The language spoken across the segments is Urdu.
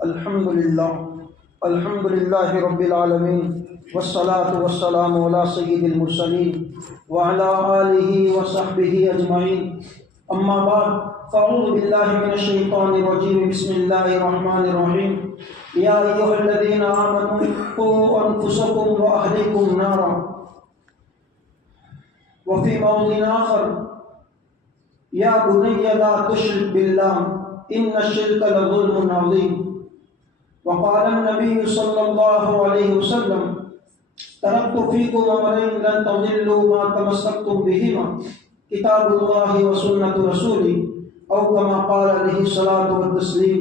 الحمد للہ رب العالمین والصلاة والسلام علی سید المرسلین وعلی آلہ وصحبہ اجمعین، اما بعد فاعوذ باللہ من الشیطان الرجیم، بسم اللہ الرحمن الرحیم۔ یا ایھا الذین آمنوا قوا انفسکم واہلیکم نارا، وفی موضع آخر یا بنی لا تشرک باللہ ان الشرک لظلم عظیم۔ وقال النبي صلى الله عليه وسلم تركت فيكم أمرين لن تضلوا ما تمسكتم بهما كتاب الله وسنة رسوله، أو كما قال عليه الصلاة والتسليم۔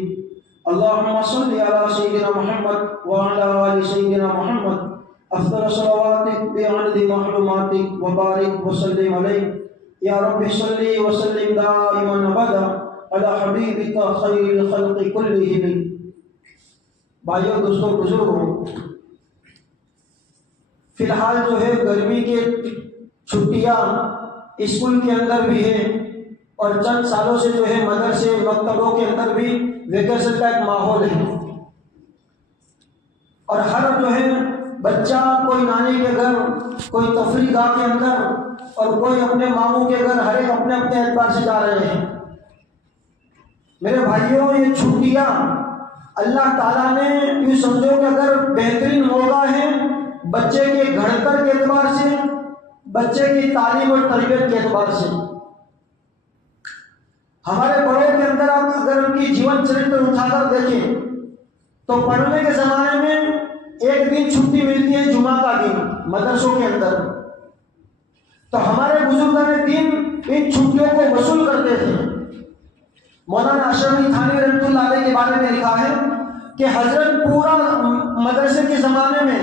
اللهم صل على سيدنا محمد وعلى آل سيدنا محمد أفضل صلواتك بعدد محروماتك وبارك وسلم عليه يا رب صل وسلم دائما أبدا على حبيبك خير الخلق كلهم۔ بھائیوں، دوستوں، بزرگوں، فی الحال جو ہے گرمی کے چھٹیاں اسکول کے اندر بھی ہیں، اور چند سالوں سے جو ہے مدرسے مکتبوں کے اندر بھی ویکیشن کا ایک ماحول ہے، اور ہر جو ہے بچہ کوئی نانی کے گھر، کوئی تفریح گاہ کے اندر، اور کوئی اپنے ماموں کے گھر، ہر ایک اپنے اپنے اعتبار سے جا رہے ہیں۔ میرے بھائیوں، یہ چھٹیاں اللہ تعالیٰ نے یوں سمجھو کہ اگر بہترین موقع ہے بچے کے گھڑتر کے اعتبار سے، بچے کی تعلیم اور تربیت کے اعتبار سے۔ ہمارے بڑوں کے اندر آپ اگر ان کی جیون چرتر اٹھا کر دیکھیں تو پڑھنے کے زمانے میں ایک دن چھٹی ملتی ہے، جمعہ کا دن، مدرسوں کے اندر۔ تو ہمارے بزرگان دین ان چھٹیوں کو وصول کرتے تھے۔ مولانا اشرف علی تھانوی رحمۃ اللہ علیہ کے بارے میں لکھا ہے کہ حضرت پورا مدرسے کے زمانے میں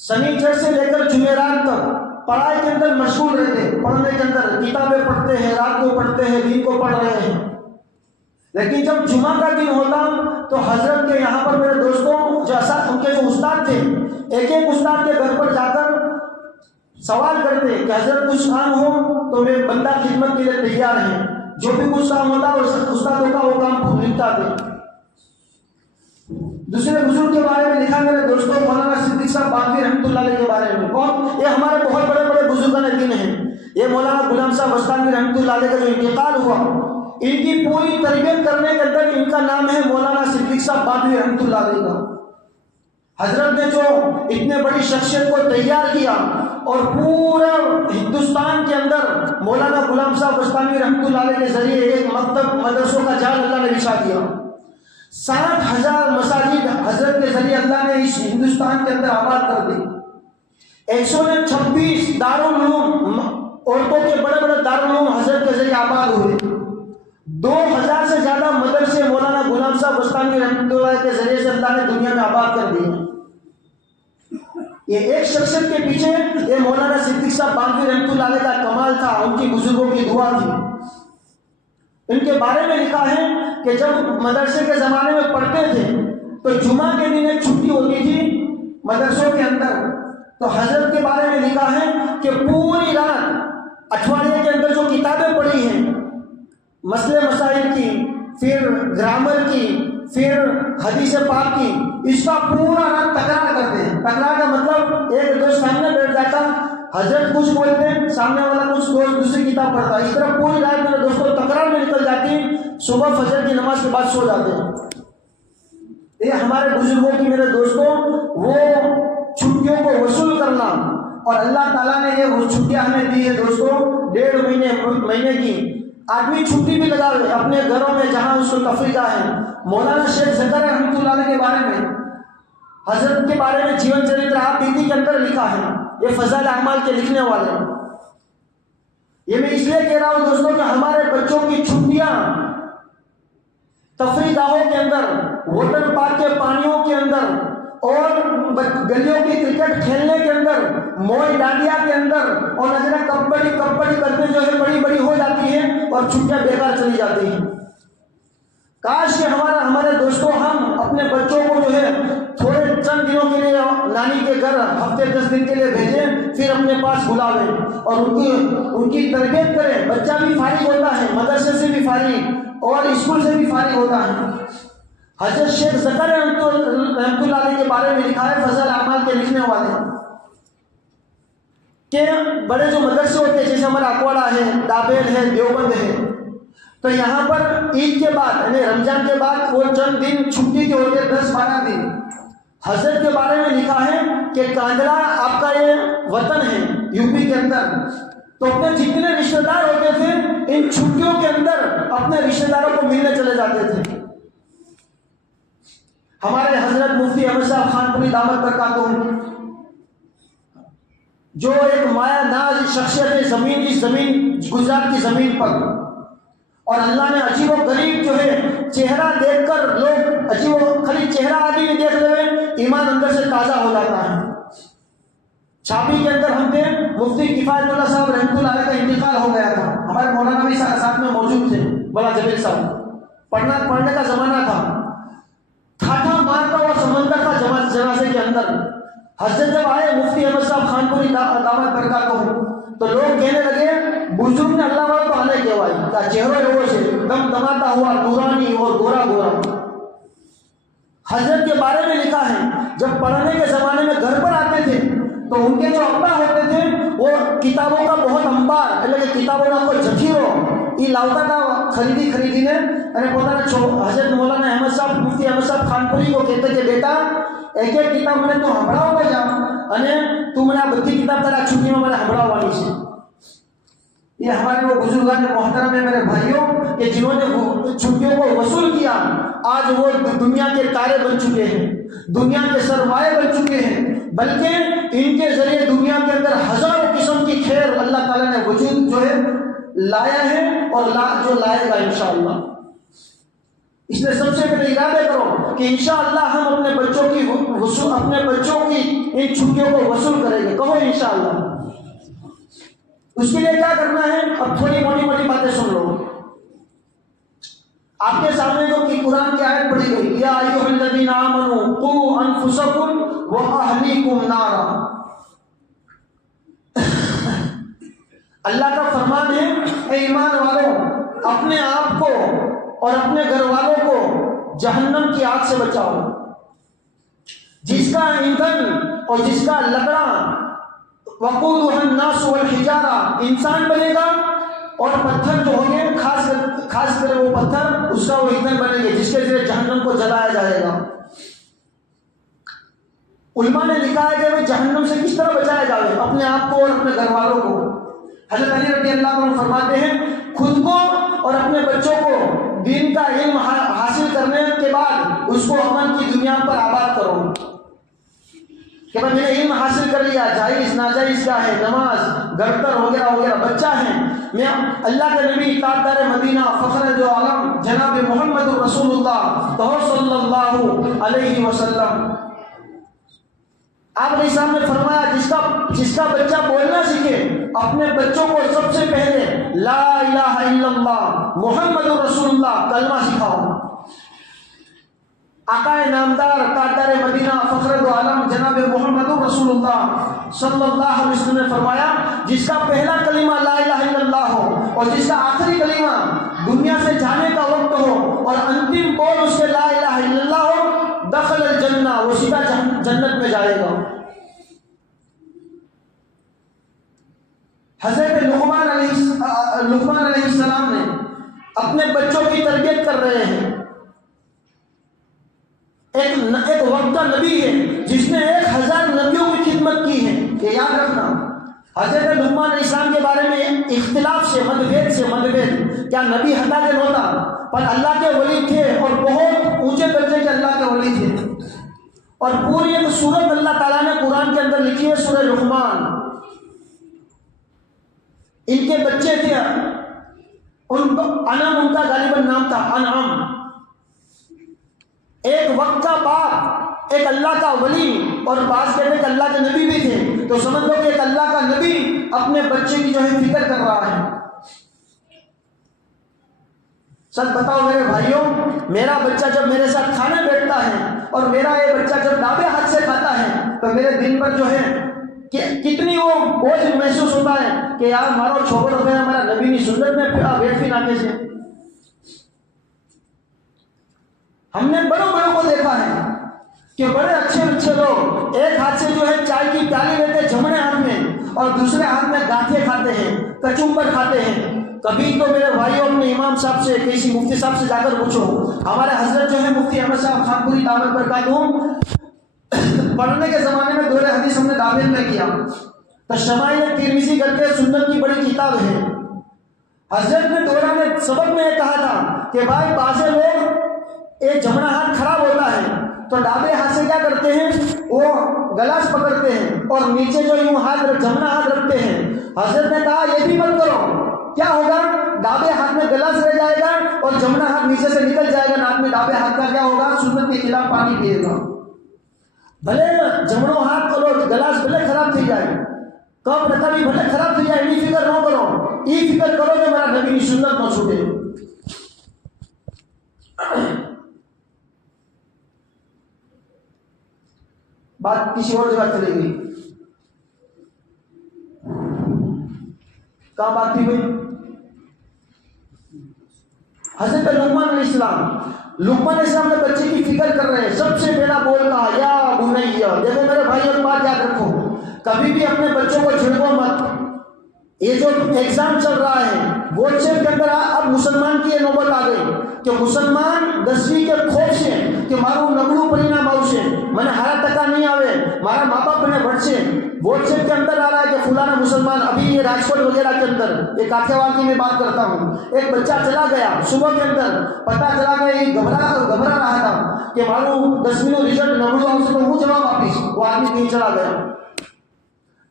سنیچر سے لے کر جمعرات تک پڑھائی کے اندر مشغول رہتے، پڑھنے کے اندر کتابیں پڑھتے ہیں، رات کو پڑھتے ہیں، دن کو پڑھ رہے ہیں۔ لیکن جب جمعہ کا دن ہوتا تو حضرت کے یہاں پر، میرے دوستوں، جیسا ان کے جو استاد تھے، ایک ایک استاد کے گھر پر جا کر سوال کرتے کہ حضرت کچھ کام ہو تو میرے بندہ خدمت کے لیے تیار ہیں۔ جو بھی کچھ کام ہوتا استادوں کا وہ کام نپٹا دے۔ دوسرے بزرگ کے بارے میں لکھا میرے دوستوں، مولانا صدیق صاحب باندھی رحمۃ اللہ علیہ کے بارے میں۔ کون؟ یہ ہمارے بہت بڑے بڑے بزرگان دین ہیں۔ یہ مولانا غلام صاحب وستانی رحمۃ اللہ علیہ کا جو انتقال ہوا، ان کی پوری تربیت کرنے کے اندر ان کا نام ہے مولانا صدیق صاحب باندھی رحمۃ اللہ علیہ کا۔ حضرت نے جو اتنے بڑی شخصیت کو تیار کیا، اور پورا ہندوستان کے اندر مولانا غلام صاحب وستانی رحمۃ اللہ علیہ کے ذریعے ایک مکتب مدرسوں کا جال اللہ نے بچھا دیا۔ 60,000 مساجد حضرت کے ذریعے اللہ نے اس ہندوستان کے اندر آباد کر دی۔ 126 دارالعلوم، عورتوں کے بڑے بڑے دارالعلوم حضرت کے ذریعے آباد ہوئے۔ 2000 سے زیادہ مدرسے مولانا غلام صاحب وستانی رحمۃ اللہ کے ذریعے سے اللہ نے دنیا میں آباد کر دیے۔ یہ ایک شخصیت کے پیچھے یہ مولانا صدیق صاحب باندھی رحمۃ اللہ علیہ کا کمال تھا، ان کی بزرگوں کی دعا تھی۔ ان کے بارے میں لکھا ہے کہ جب مدرسے کے زمانے میں پڑھتے تھے تو جمعہ کے دن ایک چھٹی ہوتی تھی مدرسوں کے اندر، تو حضرت کے بارے میں لکھا ہے کہ پوری رات اٹھواڑیے کے اندر جو کتابیں پڑھی ہیں، مسئلے مسائل کی، پھر گرامر کی، پھر حدیث پاک کی، اس کا پورا رات تکرار کرتے ہیں۔ تکرار کا مطلب ایک دوست سامنے بیٹھ جاتا، حضرت کچھ بولتے ہیں، سامنے والا کچھ دوسری کتاب پڑھتا، اس طرح پوری رات میرے دوستوں تکرار میں نکل جاتی، صبح فجر کی نماز کے بعد سو جاتے ہیں۔ یہ ہمارے بزرگوں کی، میرے دوستوں، وہ چھٹیوں کو وصول کرنا، اور اللہ تعالیٰ نے یہ چھٹیاں ہمیں دی ہے دوستوں، 1.5 مہینے کی۔ آدمی چھٹی بھی لگا لے اپنے گھروں میں جہاں اس کو تفریح گاہ ہے۔ مولانا شیخ زکریا رحمۃ اللہ علیہ کے بارے میں، حضرت کے بارے میں جیون چرتر آپ بیتی کے اندر لکھا ہے، یہ فضائل اعمال کے لکھنے والے ہیں۔ یہ میں اس لیے کہہ رہا ہوں دوستوں کہ ہمارے بچوں کی چھٹیاں تفریح گاہوں کے اندر، واٹر پارک کے پانیوں کے اندر، اور گلیوں کی کرکٹ کھیلنے کے اندر، موئی ڈانڈیا کے اندر، اور نظر کبڈی کرتے جو ہے بڑی بڑی ہو جاتی ہیں اور چھٹیاں بیکار چلی جاتی ہیں۔ کاش کہ ہمارے دوستوں ہم اپنے بچوں کو جو ہے تھوڑے چند دنوں کے لیے نانی کے گھر ہفتے 10 دن کے لیے بھیجیں، پھر اپنے پاس بلا لیں اور ان کی تربیت کریں۔ بچہ بھی فارغ ہوتا ہے، مدرسے سے بھی فارغ اور اسکول سے بھی فارغ ہوتا ہے۔ حضرت شیخ ذکر رحمۃ اللہ علیہ کے بارے میں لکھا ہے فضل اعمال کے لکھنے والے کہ بڑے جو مدرسے ہوتے ہیں جیسے ہمارا اکواڑا ہے، دابیل ہے، دیوبند ہے، تو یہاں پر عید کے بعد یعنی رمضان کے بعد وہ چند دن چھٹی کے ہوتے 10-12 دن، حضرت کے بارے میں لکھا ہے کہ کاندھڑا آپ کا یہ وطن ہے یو پی کے اندر، تو اپنے جتنے رشتہ دار ہوتے تھے ان چھٹیوں کے اندر اپنے رشتہ داروں کو ملنے چلے جاتے تھے۔ ہمارے حضرت مفتی احمد صاحب خان پوری دعوت برکاتہ جو ایک مایا ناز شخصیت ہے زمین گجرات کی زمین پر، اور اللہ نے عجیب و غریب جو ہے چہرہ دیکھ کر لوگ عجیب و خالی چہرہ آدمی بھی دیکھ لے ایمان اندر سے تازہ ہو جاتا ہے۔ چھاپی کے اندر ہم تھے، مفتی کفایت اللہ صاحب رحمۃ اللہ علیہ کا انتقال ہو گیا تھا، ہمارے مولانا بھی ساتھ میں موجود تھے، مولا جبیل صاحب، پڑھنے کا زمانہ تھا، ٹھاٹھا مارتا ہوا سمندر تھا جنازے کے اندر۔ حضرت جب آئے مفتی احمد صاحب خان پوری دعوت برکاتہ تو لوگ کہنے لگے بزرگ نے اللہ والوں کو آنے کے وائے کا چہروں لوگوں سے دم دماتا ہوا نورانی اور گورا گورا۔ حضرت کے بارے میں لکھا ہے جب پڑھنے کے زمانے میں گھر پر آتے تھے تو ان کے جو ابا ہوتے تھے وہ کتابوں کا بہت انبار એટલે કે કિતાબોનો કોઈ જખીરો એ લાવતા હતા ખરીદીને અને પોતાના حضرت مولانا احمد صاحب مفتی احمد صاحب خانپوری کو કહેતે કે બેટા એક કિતાબ મને તું સંભળાવવા જા અને તું મને આ બધી કિતાબ તારા છૂટીમાં મને સંભળાવવાની છે۔ یہ ہمارے وہ بزرگان محترم ہیں میرے بھائیوں کہ جنہوں نے چھٹیوں کو وصول کیا، آج وہ دنیا کے تارے بن چکے ہیں، دنیا کے سرمایہ بن چکے ہیں، بلکہ ان کے ذریعے دنیا کے اندر ہزاروں قسم کی خیر اللہ تعالیٰ نے وجود جو ہے لایا ہے اور جو لائے گا انشاءاللہ۔ اس لیے سب سے پہلے ارادہ کرو کہ انشاءاللہ ہم اپنے بچوں کی ان چھٹیوں کو وصول کریں گے، کہو انشاءاللہ۔ اس کے لیے کیا کرنا ہے؟ اب تھوڑی موٹی باتیں سن لو۔ آپ کے سامنے جو کہ قرآن کی آیت پڑھی گئی یا ایھا الذین آمنوا قوا انفسکم واہلیکم نارا، اللہ کا فرمان ہے اے ایمان والوں اپنے آپ کو اور اپنے گھر والوں کو جہنم کی آگ سے بچاؤ، جس کا ایندھن اور جس کا لکڑا وقودها الناس والحجارہ انسان بنے گا اور پتھر جو ہوں گے خاص کر وہ پتھر اس کا وہ ایندھن بنے گے جس کے ذریعے جہنم کو جلایا جائے گا۔ علماء نے لکھا ہے کہ جہنم سے کس طرح بچایا جائے؟ اپنے آپ کو اور اپنے گھر والوں کو۔ حضرت علی رضی اللہ عنہ فرماتے ہیں خود کو اور اپنے بچوں کو دین کا علم حاصل کرنے کے بعد اس کو امن کی دنیا پر آباد کرو کہ میں نے علم حاصل کر لیا، جائز ناجائز کیا ہے، نماز گھر وغیرہ بچہ ہے، میں اللہ کے نبی تاجدار مدینہ فخر دو عالم جناب محمد رسول اللہ صلی اللہ علیہ وسلم، آپ نے سامنے فرمایا جس کا بچہ بولنا سیکھے اپنے بچوں کو سب سے پہلے لا الہ الا اللہ محمد رسول اللہ کلمہ سکھاؤ۔ آقا نامدار تاجدار مدینہ فخر دو عالم جناب محمد رسول اللہ صلی اللہ علیہ وسلم نے فرمایا جس کا پہلا کلمہ لا الہ الا اللہ ہو اور جس کا آخری کلمہ دنیا سے جانے کا وقت ہو اور انتم قول اس کے لا الہ الا اللہ ہو دخل الجنہ، وہ سیدھا جنت میں جائے گا۔ حضرت لقمان علیہ السلام نے اپنے بچوں کی تربیت کر رہے ہیں، ایک وقت نبی ہے جس نے 1000 نبیوں کی خدمت کی ہے، یہ یاد رکھنا۔ حضرت لقمان علیہ السلام کے بارے میں اختلاف سے متبھید کیا نبی ہتا کے ہوتا، پر اللہ کے ولی تھے اور بہت اونچے درجے کے اللہ کے ولی تھے، اور پوری ایک سورت اللہ تعالیٰ نے قرآن کے اندر لکھی ہے سورہ لقمان۔ ان کے بچے تھے، انعم ان کا غالباً نام تھا، انعم ایک وقت کا باپ، ایک اللہ کا ولی، اور بعض کہتے ہیں کہ اللہ کے نبی بھی تھے، تو سمجھ لو کہ ایک اللہ کا نبی اپنے بچے کی جو ہے فکر کر رہا ہے۔ سچ بتاؤ میرے بھائیوں، میرا بچہ جب میرے ساتھ کھانے بیٹھتا ہے اور میرا یہ بچہ جب دابے ہاتھ سے کھاتا ہے تو میرے دل پر جو ہے کتنی وہ بوجھ محسوس ہوتا ہے کہ یار مارو چھوڑ گیا ہمارا نبی نہیں سنت میں بیٹھ بھی ناکے سے۔ ہم نے بڑوں بڑوں کو دیکھا ہے کہ بڑے اچھے اچھے لوگ ایک ہاتھ سے جو ہے چائے کی پیالی لیتے جمنے ہاتھ میں اور دوسرے ہاتھ میں گاٹھے کھاتے ہیں، کچمبر کھاتے ہیں۔ کبھی تو میرے بھائیوں اپنے امام صاحب سے، کسی مفتی صاحب سے جا کر پوچھو، ہمارے حضرت جو ہے مفتی احمد صاحب خانپوری دامن برکاتہم، پڑھنے کے زمانے میں دور حدیث ہم نے دامن میں کیا، تو شمائل ترمذی کر کے سنت کی بڑی کتاب ہے۔ حضرت نے دوران سبق میں یہ کہا تھا کہ بھائی بعض لوگ ایک جمنا ہاتھ خراب ہوتا ہے تو ڈابے ہاتھ سے کیا کرتے ہیں، وہ گلاس پکڑتے ہیں اور نیچے جو یوں جمنا ہاتھ رکھتے ہیں۔ حضرت نے کہا یہ بھی مت کرو، کیا ہوگا، ڈابے ہاتھ میں گلاس رہ جائے گا اور جمنا ہاتھ نیچے سے نکل جائے گا، ناک میں ڈابے ہاتھ کا کیا ہوگا، سنت کے خلاف پانی پیے گا۔ بھلے جمڑوں ہاتھ کرو، گلاس بھلے خراب تھی جائے، کپ رکھا بھی بھلے خراب تھی جائے، ای فکر نہ کرو، ای فکر کرو کہ میرا نبی کی سنت نہ چھوٹے۔ بات کسی اور جگہ چلے گئی، کہاں بات تھی بھائی؟ حضرت لقمان علیہ السلام نے بچے کی فکر کر رہے ہیں، سب سے پہلا بول کہا یا بنیا، دیکھو میرے بھائی اور بات یاد رکھو، کبھی بھی اپنے بچوں کو جھڑکو مت۔ یہ جو ایگزام چل رہا ہے بورڈ سے کے اندر، اب مسلمان کی یہ نوبت آ گئی کہ مسلمان 10ویں کے خوف سے کہ مارو نگڑو پرینا باؤ سے میں ہارا ٹکا نہیں آوے، مارا ماں باپ نے بڑھ سے بورڈ سے کے اندر آ رہا ہے کہ فلانا مسلمان، ابھی یہ راجکوٹ وغیرہ کے اندر، یہ کاٹھیاواد کی میں بات کرتا ہوں، ایک بچہ چلا گیا صبح کے اندر، پتہ چلا گیا یہ گھبرا رہا تھا کہ مارو 10ویں رزلٹ نگڑو آؤ سے تو وہ جواب واپس، وہ آدمی کہیں چلا گیا۔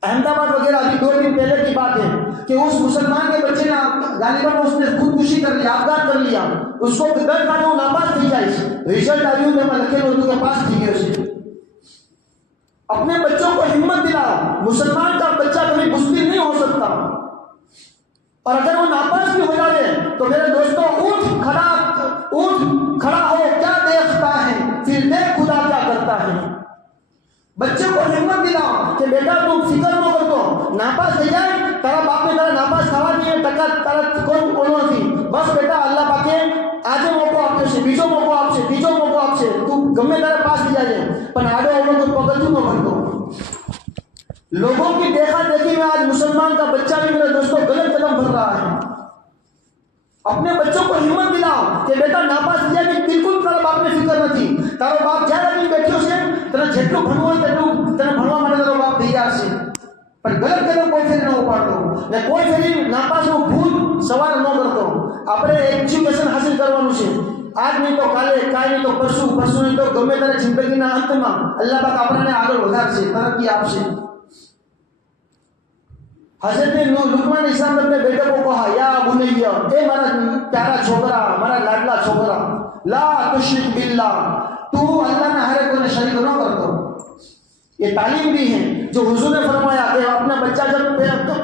احمد آباد وغیرہ ابھی 2 دن پہلے کی بات ہے کہ اس مسلمان کے بچے نے غالباً اس نے خودکشی کر لیا، آبدار کر لیا، اس کو ڈر تھا کہ وہ ناپاس تھی جائے، رزلٹ آئی میں لکھے اردو کے پاس تھی گئے اسے۔ اپنے بچوں کو ہمت دلا، مسلمان کا بچہ کبھی بزدل نہیں ہو سکتا، اور اگر وہ ناپاس بھی ہو جائے تو میرے دوستوں اٹھ کھڑا ہو، کیا دیکھتا ہے پھر دیکھ خدا کیا کرتا ہے۔ بچے کو ہمت دلا کہ بیٹا تم فکر نہ کر، تو ناپاس ہو جائے تیرا باپ نے تیرا ناپاس کھوا دیے ٹکا تیرا کوئی اڑو تھی، بس بیٹا اللہ پاکے آجے موقع آپ سے، بیجو موقع آپ سے، تیجو موقع آپ سے، تو گمے تیرے پاس بھی جائے پر آڈو اوڑو کو پکڑ دوں نہ بھر دو۔ لوگوں کی دیکھا دیکھی میں آج مسلمان کا بچہ بھی میرے دوستوں غلط قدم بھر رہا ہے۔ اپنے بچوں کو ہمت دلاؤ کہ بیٹا ناپاس ہو جائے، بالکل تیرا باپ نے فکر نہ تھی، تیرا باپ جائے گا بیٹھو سے تیرا جھٹو بھنوا مانے تیرا باپ دیا سے، پر غلط قدم کوئی پھر نہ اپاڑ دو، نہ کوئی پھر ناپاس ہو بھول سوار نہ کر دو، اپنے ایجوکیشن حاصل کروانے سے آج نہیں تو کالے، کال نہیں تو پرسوں نہیں تو گمے تیرے زندگی نہ انت میں اللہ پاک اپنے آگے ودھار سے ترقی آپ سے۔ حضرت لقمان علیہ السلام نے اپنے بیٹے کو کہا یا بنیا، اے میرا پیارا چھوکرا، میرا لاڈلا چھوکرا، لا تشرک باللہ، تو اللہ نے ہر ایک کو شریک نہ کر دو۔ یہ تعلیم بھی ہے جو حضور نے فرمایا کہ اپنا بچہ جب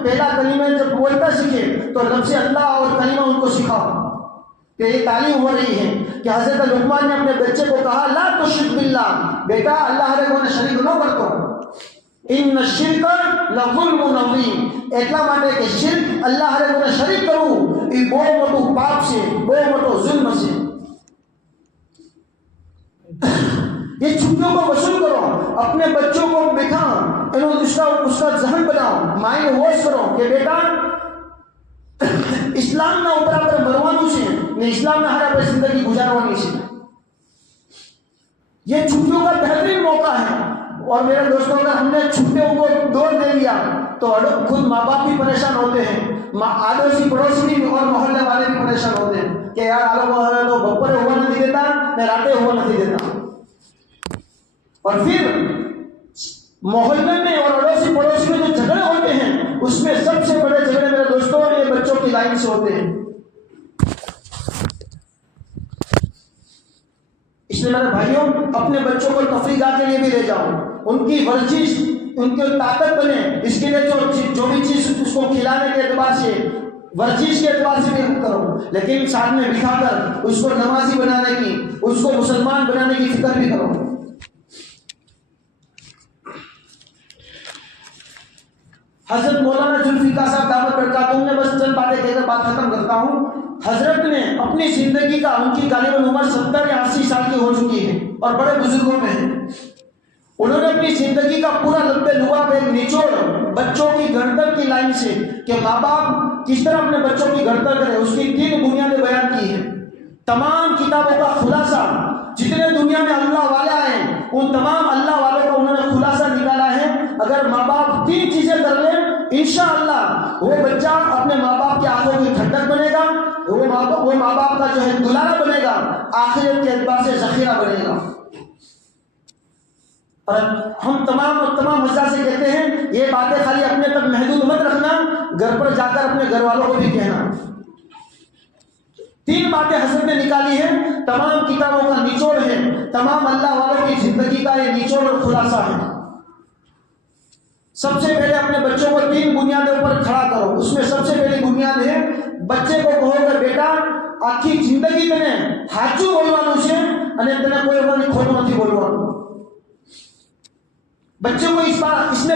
پہلا کلمہ جب بولتا سیکھے تو رب سے اللہ اور کلمہ ان کو سکھاؤ، کہ یہ تعلیم ہو رہی ہے کہ حضرت لقمان نے اپنے بچے کو کہا لا تشرک باللہ، بیٹا اللہ ہر ایک کو شریک نہ کر دو، ان الشرک لظلم عظیم، એટલા માટે કે શિર્ક અલ્લાહ હારે કોને શરીક કરવું એ બહુ મોટું પાપ છે, બહુ મોટો જુલ્મ છે। یہ چھٹیوں کو وصول کرو، اپنے بچوں کو بٹھاؤ، اس کا ذہن بناؤ، مائنڈ واش کرو کہ بیٹا اسلام ના ઉપર આપણે મરવાનું છે ને اسلام ના હારે આપણે જિંદગી ગુજારવાની છે۔ یہ چھٹیوں کا بہترین موقع ہے، اور میرے دوستوں اگر ہم نے چھٹیوں کو دور دے دیا تو خود ماں باپ بھی پریشان ہوتے ہیں، آڑوسی پڑوسی بھی اور محلے والے بھی پریشان ہوتے ہیں کہ یار آلو تو بپورے ہوا نہیں دیتا میں راتے ہوا نہیں دیتا، اور پھر محلے میں اور اڑوسی پڑوسی میں جو جھگڑے ہوتے ہیں اس میں سب سے بڑے جھگڑے میرے دوستوں یہ بچوں کی لائن سے ہوتے ہیں۔ اس لیے میرے بھائیوں اپنے بچوں کو تفریحات کے لیے بھی لے جاؤ، ان کی ورزش ان کی طاقت بنے، اس کے لیے جو بھی چیز اس کو کھلانے کے اعتبار سے ورزش کے اعتبار سے بھی کرو، لیکن ساتھ میں بٹھا کر اس کو نمازی بنانے کی، اس کو مسلمان بنانے کی فکر بھی کرو۔ حضرت مولانا ذوالفقار صاحب دامت برکاتہم نے، بس چند باتیں کہہ کر بات ختم کرتا ہوں، حضرت نے اپنی زندگی کا، ان کی غالباً عمر 70 یا 80 سال کی ہو چکی ہے اور بڑے بزرگوں میں ہیں، انہوں نے اپنی زندگی کا پورا لب لباب ایک نچوڑ بچوں کی گھڑتر کی لائن سے کہ ماں باپ کس طرح اپنے بچوں کی گھڑتر کرے، اس کی 3 بنیادیں بیان کی ہیں۔ تمام کتابوں کا خلاصہ، جتنے دنیا میں اللہ والے آئے ہیں ان تمام اللہ والوں کا انہوں نے خلاصہ نکالا ہے۔ اگر ماں باپ 3 چیزیں کر لیں انشاءاللہ وہ بچہ اپنے ماں باپ کی آنکھوں کی ٹھنڈک بنے گا، وہ ماں باپ کا جو ہے دلارا بنے گا، آخرت کے اعتبار سے ذخیرہ بنے گا۔ اور ہم تمام حضرات سے کہتے ہیں یہ باتیں خالی اپنے تک محدود مت رکھنا، گھر پر جا کر اپنے گھر والوں کو بھی کہنا۔ 3 باتیں حضرت نے نکالی ہیں، تمام کتابوں کا نچوڑ ہے، تمام اللہ والوں کی زندگی کا یہ نچوڑ اور خلاصہ ہے۔ سب سے پہلے اپنے بچوں کو 3 بنیادوں پر کھڑا کرو، اس میں سب سے پہلی بنیاد ہے بچے کو کہو کہ بیٹا آخی زندگی تنے ہاچو بولوانو છે અને તને કોઈ વખત ખોટું નથી બોલવાનું۔ بچوں کو اس میں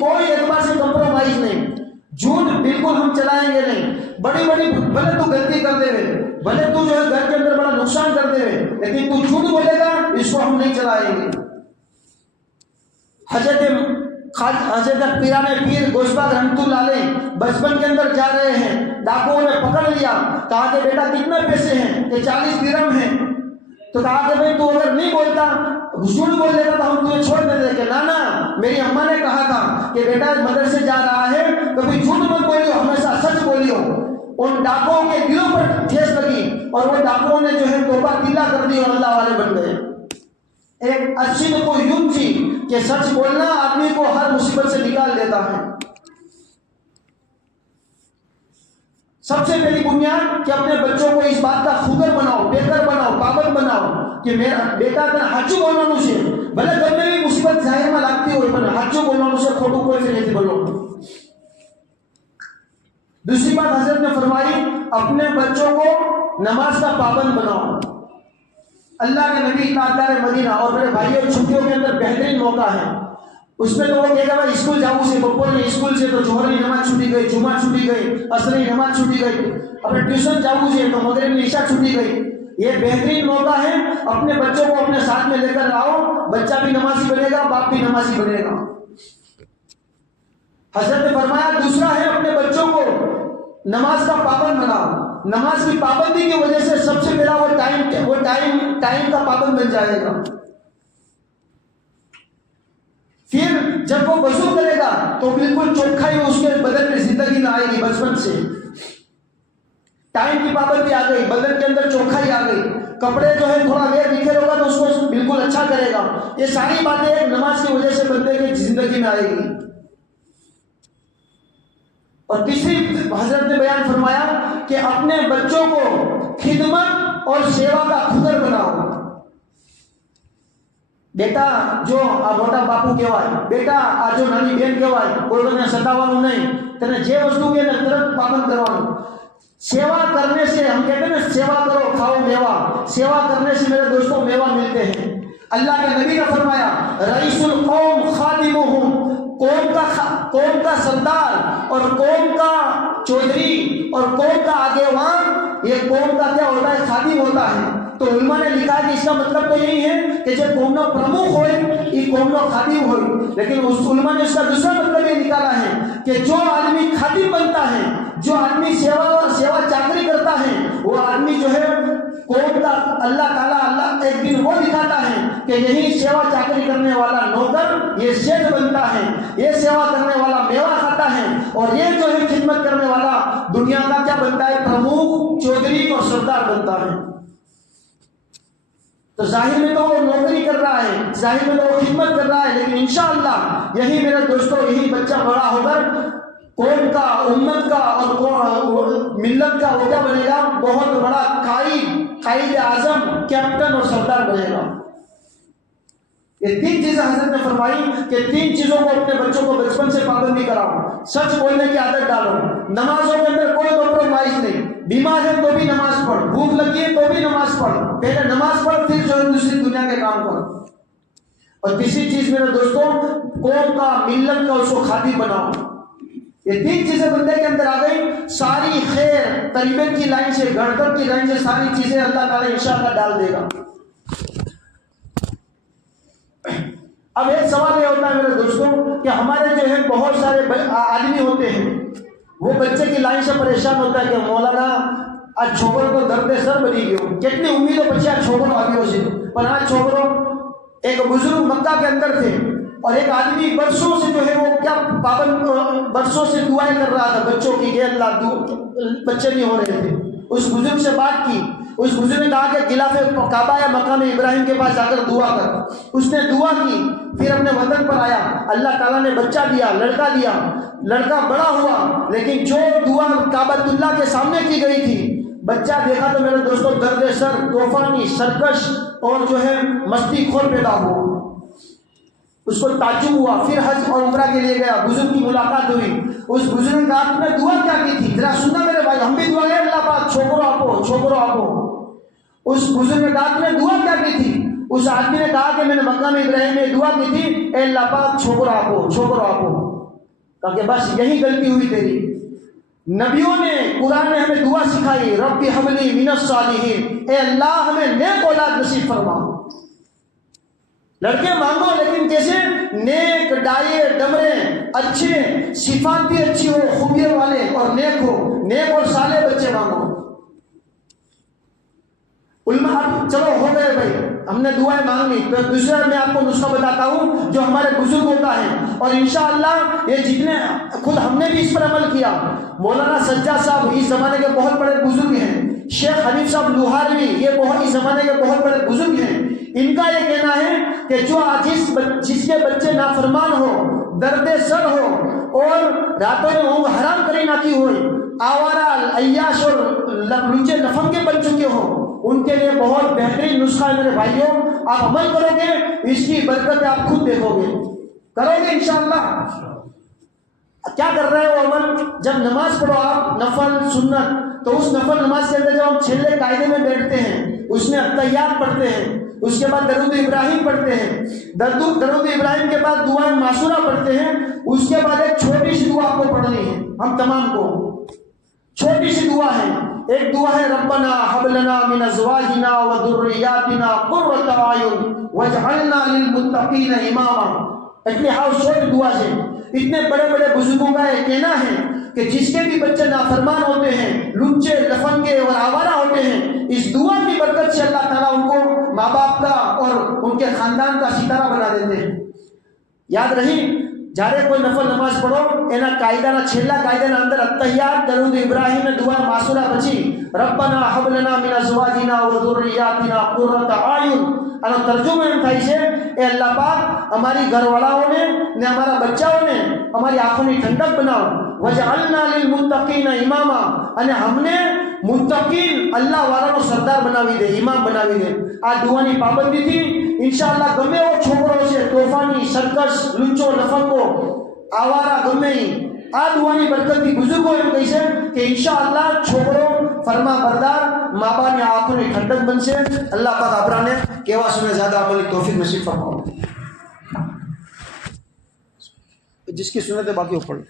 کوئی اعتبار سے کمپرومائز نہیں، جھوٹ بالکل ہم چلائیں گے نہیں۔ بڑی بھلے تو غلطی کر دے ہوئے، بھلے تو جو ہے گھر کے اندر بڑا نقصان کر دے ہوئے، لیکن تو جھوٹ بولے گا اس کو ہم نہیں چلائیں گے۔ حضرت پیران پیر گوشباغ رحمۃ اللہ علیہ بچپن کے اندر جا رہے ہیں، ڈاکوؤں نے پکڑ لیا، کہا کہ بیٹا کتنے پیسے ہیں؟ کہ 40 درہم ہیں۔ تو کہا کہ بھائی تو اگر نہیں بولتا، جھوٹ بول دیتا تو ہم تجھے چھوڑ دیتے۔ کہ نا میری اماں نے کہا تھا کہ بیٹا مدرسے جا رہا ہے کبھی جھوٹ مت بولیو، ہمیشہ سچ بولیو۔ ان ڈاکوؤں کے دلوں پر ٹھیس لگی اور وہ ڈاکوؤں نے جو ہے توبہ تیلا کر دی اور اللہ والے بن گئے۔ ایک اچھی تو کو یوں تھی کہ سچ بولنا آدمی کو ہر مصیبت سے نکال دیتا ہے۔ سب سے پہلی بنیاد کہ اپنے بچوں کو اس بات کا خگر بناؤ، بہتر بناؤ، پابند بناؤ کہ میرا بیٹا کا ہاتھوں بولنا سے بھلے گھر میں بھی مصیبت ظاہر میں لگتی ہو پر ہاتھوں بولنا سے کھوٹو کوئی سے نہیں بولو۔ دوسری بات حضرت نے فرمائی اپنے بچوں کو نماز کا پابند بناؤ۔ اللہ کے نبی تاجدار مدینہ اور میرے بھائیوں چھٹیوں کے اندر بہترین موقع ہے، اس میں تو وہ کہے گا بھائی اسکول جاؤ سے بپور میں اسکول سے تو ظہر کی نماز چھوٹی گئی، جمعہ چھوٹی گئی، عصر کی نماز چھوٹی گئی، اپنے ٹیوشن جاؤ سے تو مغرب میں عشاء چھوٹی گئی۔ یہ بہترین موقع ہے، اپنے بچوں کو اپنے ساتھ میں لے کر آؤ، بچہ بھی نمازی بنے گا، باپ بھی نمازی بنے گا۔ حضرت نے فرمایا دوسرا ہے اپنے بچوں کو نماز کا پابند بناؤ۔ نماز کی پابندی کی وجہ سے سب سے پہلا وہ ٹائم کا پابند بن جائے گا۔ پھر جب وہ وضو کرے گا تو بالکل چوکھائی اس کے بدن میں زندگی میں آئے گی۔ بچپن سے ٹائم کی پابندی آ گئی، بدن کے اندر چوکھائی آ گئی، کپڑے جو ہے تھوڑا ویر بکھر ہوگا تو اس کو بالکل اچھا کرے گا۔ یہ ساری باتیں نماز کی وجہ سے بندے کی زندگی میں آئے گی۔ اور تیسری حضرت نے بیان فرمایا کہ اپنے بچوں کو خدمت اور سیوا کا خدر بناؤ۔ بیٹا جو موٹا باپو کہوائے، بیٹا آ جو نانی بہن کہوائے، کوئی تنے ستاوانو نہیں، تنے جے وستو کے ترت پابند کروانو۔ سیوا کرنے سے ہم کہتے ہیں نا سیوا کرو کھاؤ میوہ، سیوا کرنے سے میرے دوستوں میوہ ملتے ہیں۔ اللہ کے نبی نے فرمایا رئیس القوم خادمہم، قوم کا سردار اور قوم کا چودھری اور قوم کا آگےوان، یہ قوم کا کیا ہوتا ہے؟ خادم ہوتا ہے۔ تو علماء نے لکھا کہ اس کا مطلب تو یہی ہے کہ جو قوم کا پرمکھ ہوئے یہ قوم کا خادم ہوئے، لیکن اس علماء نے اس کا دوسرا مطلب یہ نکالا ہے کہ جو آدمی خادم بنتا ہے، جو آدمی سیوا چاکری کرتا ہے، وہ آدمی جو ہے قوم کا اللہ تعالیٰ ایک دن وہ دکھاتا ہے کہ یہی سیوا چاکری کرنے والا نوکر یہ شیخ بنتا ہے، یہ سیوا کرنے والا میوہ کھاتا ہے، اور یہ جو ہے خدمت کرنے والا دنیا کا کیا بنتا ہے؟ پرمکھ، چودھری اور سردار بنتا ہے۔ تو ظاہر میں تو وہ نوکری کر رہا ہے، ظاہر میں تو وہ خدمت کر رہا ہے، لیکن انشاءاللہ یہی میرے دوستوں یہی بچہ بڑا ہو کر قوم کا، امت کا اور ملت کا وہ کیا بنے گا؟ بہت بڑا قائد اعظم، کیپٹن اور سردار بنے گا۔ یہ 3 چیزیں حضرت نے فرمائی کہ 3 چیزوں کو اپنے بچوں کو بچپن سے پابندی کراؤ۔ سچ بولنے کی عادت ڈالو، نمازوں کے اندر کوئی کمپرومائز نہیں، بیمار ہے تو بھی نماز پڑھ، بھوک لگی ہے تو بھی نماز پڑھ، پہلے نماز پڑھ پھر جو ہے دوسری دنیا کے کام کر۔ اور تیسری چیز میرے دوستوں، قوم کا، ملت کا اس کو خادم بناؤ۔ یہ 3 چیزیں بندے کے اندر آ گئی، ساری خیر تربیت کی لائن سے، گڑکر کی لائن سے ساری چیزیں اللہ تعالیٰ انشاءاللہ ڈال دے گا۔ اب ایک سوال یہ ہوتا ہے میرے دوستوں کہ ہمارے جو ہے بہت سارے آدمی ہوتے ہیں، وہ بچے کی لائن سے پریشان ہوتا ہے کہ مولانا آج چھوکر کو درد سر بنی گئے، کتنی امید ہو بچے آج چھوکر آگے سے، پر آج چھوکروں ایک بزرگ مکہ کے اندر تھے اور ایک آدمی برسوں سے جو ہے وہ کیا پابند برسوں سے دعائیں کر رہا تھا بچوں کی کہ اللہ بچے نہیں ہو رہے تھے۔ اس بزرگ سے بات کی، اس بزرگ نے کہا کہ غلاف کعبہ یا مقام ابراہیم کے پاس جا کر دعا کر۔ اس نے دعا کی، پھر اپنے وطن پر آیا، اللہ تعالیٰ نے بچہ دیا، لڑکا دیا، لڑکا بڑا ہوا، لیکن جو دعا کعبۃ اللہ کے سامنے کی گئی تھی، بچہ دیکھا تو میرے دوستوں درد سر، طوفانی، سرکش اور جو ہے مستی خور پیدا ہوا۔ اس کو تعجب ہوا، پھر حج اور عمرہ کے لیے گیا، بزرگ کی ملاقات ہوئی۔ اس بزرگ نے کہا نے دعا کیا کی تھی، ذرا سننا میرے بھائی، ہم بھی دعا گئے اللہ پاک چھوکرو آپ چھوکرو آپ۔ اس بزرگ نے کہا نے دعا کیا کی تھی، اس آدمی نے کہا کہ میں نے مقام ابراہیم میں دعا کی تھی، اے اللہ پاک چھوکرو آپ چھوکرو آپ۔ کہا کہ بس یہی غلطی ہوئی تیری۔ نبیوں نے، قرآن نے ہمیں دعا سکھائی، رب ہب لی من الصالحین، اے اللہ ہمیں نیک اولاد نصیب فرما۔ لڑکے مانگو لیکن کیسے؟ نیک، ڈائے، ڈمرے، اچھے، صفات بھی اچھی ہو، خوبیوں والے اور نیک ہو، نیک اور صالح بچے مانگو۔ علماء چلو ہو گئے بھائی، ہم نے دعائیں مانگ لی، تو دوسرا میں آپ کو نسخہ بتاتا ہوں جو ہمارے بزرگ ہوتا ہے، اور انشاءاللہ یہ جتنے خود ہم نے بھی اس پر عمل کیا۔ مولانا سجاد صاحب اس زمانے کے بہت بڑے بزرگ ہیں، شیخ حنیف صاحب لوہاروی یہ اس زمانے کے بہت بڑے بزرگ ہیں۔ ان کا یہ کہنا ہے کہ جو جس کے بچے نافرمان ہو، درد سر ہو اور راتوں میں اونگ حرام کری نہ کی ہوئی، آوارہ، عیاش اور لچے نفنگے بن چکے ہوں، ان کے لیے بہت بہترین نسخہ ہے میرے بھائیوں۔ آپ عمل کرو گے، اس کی برکت آپ خود دیکھو گے، کرو گے انشاءاللہ۔ کیا کر رہے ہو عمل؟ جب نماز پڑھو آپ، نفل سنت، تو اس نفل نماز کے اندر جب ہم چھلے قاعدے میں بیٹھتے ہیں، اس میں التحیات پڑھتے ہیں، اس کے بعد درود ابراہیم پڑھتے ہیں، درود ابراہیم کے بعد دعائیں معصورہ پڑھتے ہیں، اس کے بعد ایک چھوٹی سی دعا آپ کو پڑھنی ہے، ہم تمام کو چھوٹی سی دعا ہے۔ ایک دعا ہے ربنا هب لنا من ازواجنا وذرياتنا قرة اعين واجعلنا للمتقين اماما۔ اتنی چھوٹی دعا ہے، اتنے بڑے بڑے بزرگوں کا یہ کہنا ہے کہ جس کے بھی بچے نافرمان ہوتے ہیں، لچے، لفنگے اور آوارہ ہوتے ہیں، اس دعا کی برکت سے اللہ تعالیٰ ان کو ماں باپ کا اور ان کے خاندان کا ستارہ بنا دیتے ہیں۔ یاد رہی، جارے کوئی نفل نماز پڑھو، اینا قاعدہ نہ چھیلا قاعدہ نہ اندر التحیات، درود ابراہیم نے دعا معصورہ بچی، ربنا حب لنا من ازواجنا وذرياتنا قرة اعين۔ اور ترجمہ میں تھا اسے، اے اللہ پاک ہماری گھر والوں نے ہمارا بچاؤں نے ہماری آنکھوں میں ٹھنڈک بناؤ، وجعلنا للمتقین اماما، اور ہم نے متقین اللہ والوں کو سردار بناوی دے، امام بناوی دے۔ آج دعانی پابندی تھی، انشاءاللہ گمے وہ چھوکروں سے، طوفانی، سرکش، لچو، لفنگو، آوارہ گمے ہی آ دعانی برکت کی بزرگوں ہم کیسے کہ انشاءاللہ چھوکروں فرما بردار، ماں باپ نے آنکھوں میں ٹھنڈک بن سے۔ اللہ پاک ابرانے کیوا سنے زیادہ عملی توفیق نصیب فرماؤ۔ جس کی سنت ہے باقی اوپر